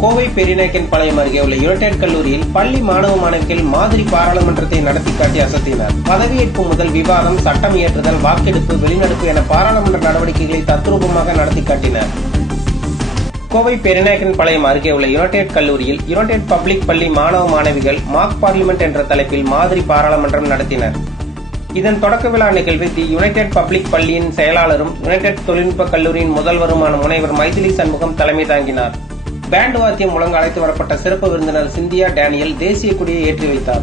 கோவை பெரியநாயக்கன்பாளையம் அருகே உள்ள யுனைடெட் கல்லூரியில் பள்ளி மாணவ மாணவிகள் மாதிரி பாராளுமன்றத்தை நடத்தி காட்டி அசத்தினர். பதவியேற்பு முதல் விவாதம், சட்டம் இயற்றுதல், வாக்கெடுப்பு, வெளிநடப்பு என பாராளுமன்ற நடவடிக்கைகளை தத்ரூபமாக நடத்தி காட்டினர். கோவை பெரியநாயக்கன்பாளையம் அருகே உள்ள யுனைடெட் கல்லூரியில் யுனைடெட் பப்ளிக் பள்ளி மாணவ மாணவிகள் மாக் பார்லிமெண்ட் என்ற தலைப்பில் மாதிரி பாராளுமன்றம் நடத்தினர். இதன் தொடக்க விழா நிகழ்வில் தி யுனைடெட் பப்ளிக் பள்ளியின் செயலாளரும் யுனைடெட் தொழில்நுட்ப கல்லூரியின் முதல்வருமான முனைவர் மைதிலி சண்முகம் தலைமை தாங்கினார். பேண்ட் வாத்தியம் முழங்க அழைத்து வரப்பட்ட சிறப்பு விருந்தினர் சிந்தியா டேனியல் தேசிய கொடியை ஏற்றி வைத்தார்.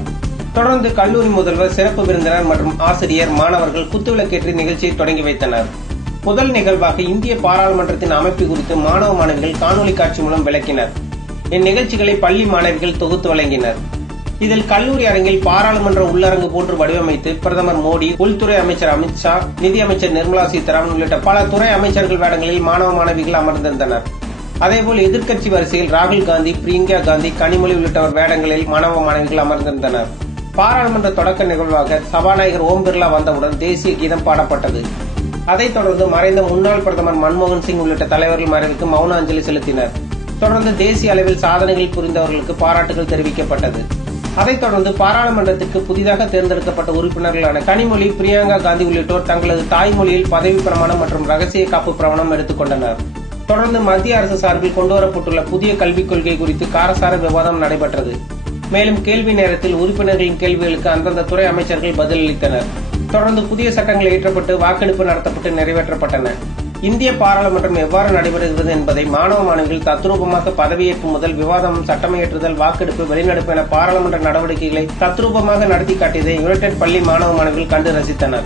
தொடர்ந்து கல்லூரி முதல்வர், சிறப்பு விருந்தினர் மற்றும் ஆசிரியர், மாணவர்கள் குத்துவிளக்கேற்றி நிகழ்ச்சியை தொடங்கி வைத்தனர். முதல் நிகழ்வாக இந்திய பாராளுமன்றத்தின் அமைப்பு குறித்து மாணவ மாணவிகள் காணொலி காட்சி மூலம் விளக்கினர். இந்நிகழ்ச்சிகளை பள்ளி மாணவிகள் தொகுத்து வழங்கினர். இதில் கல்லூரி அரங்கில் பாராளுமன்ற உள்ளரங்கு போன்று வடிவமைத்து பிரதமர் மோடி, உள்துறை அமைச்சர் அமித்ஷா, நிதியமைச்சர் நிர்மலா சீதாராமன் உள்ளிட்ட பல துறை அமைச்சர்கள் வேடங்களில் மாணவ மாணவிகள் அமர்ந்திருந்தனர். அதேபோல் எதிர்க்கட்சி வரிசையில் ராகுல் காந்தி, பிரியங்கா காந்தி, கனிமொழி உள்ளிட்டவர் வேடங்களில் மாணவ மாணவிகள் அமர்ந்திருந்தனர். பாராளுமன்ற தொடக்க நிகழ்வாக சபாநாயகர் ஓம் பிர்லா வந்தவுடன் தேசிய கீதம் பாடப்பட்டது. அதைத் தொடர்ந்து மறைந்த முன்னாள் பிரதமர் மன்மோகன் சிங் உள்ளிட்ட தலைவர்கள் மறைவுக்கு மௌன அஞ்சலி செலுத்தினர். தொடர்ந்து தேசிய அளவில் சாதனைகள் புரிந்தவர்களுக்கு பாராட்டுகள் தெரிவிக்கப்பட்டது. அதைத் தொடர்ந்து பாராளுமன்றத்திற்கு புதிதாக தேர்ந்தெடுக்கப்பட்ட உறுப்பினர்களான கனிமொழி, பிரியங்கா காந்தி உள்ளிட்டோர் தங்களது தாய்மொழியில் பதவி பிரமாணம் மற்றும் ரகசிய காப்பு பிரமாணம் எடுத்துக் கொண்டனர். தொடர்ந்து மத்திய அரசு சார்பில் கொண்டுவரப்பட்டுள்ள புதிய கல்விக் கொள்கை குறித்து காரசார விவாதம் நடைபெற்றது. மேலும் கேள்வி நேரத்தில் உறுப்பினர்களின் கேள்விகளுக்கு அந்தந்த துறை அமைச்சர்கள் பதிலளித்தனர். தொடர்ந்து புதிய சட்டங்கள் இயற்றப்பட்டு வாக்கெடுப்பு நடத்தப்பட்டு நிறைவேற்றப்பட்டன. இந்திய பாராளுமன்றம் எவ்வாறு நடைபெறுகிறது என்பதை மாணவ மாணவிகள் தத்ரூபமாக பதவியேற்பு முதல் விவாதம், சட்டமியற்றுதல், வாக்கெடுப்பு, வெளிநடப்பு என பாராளுமன்ற நடவடிக்கைகளை தத்ரூபமாக நடத்தி காட்டியதை யுனைடெட் பள்ளி மாணவ மாணவிகள் கண்டு ரசித்தனர்.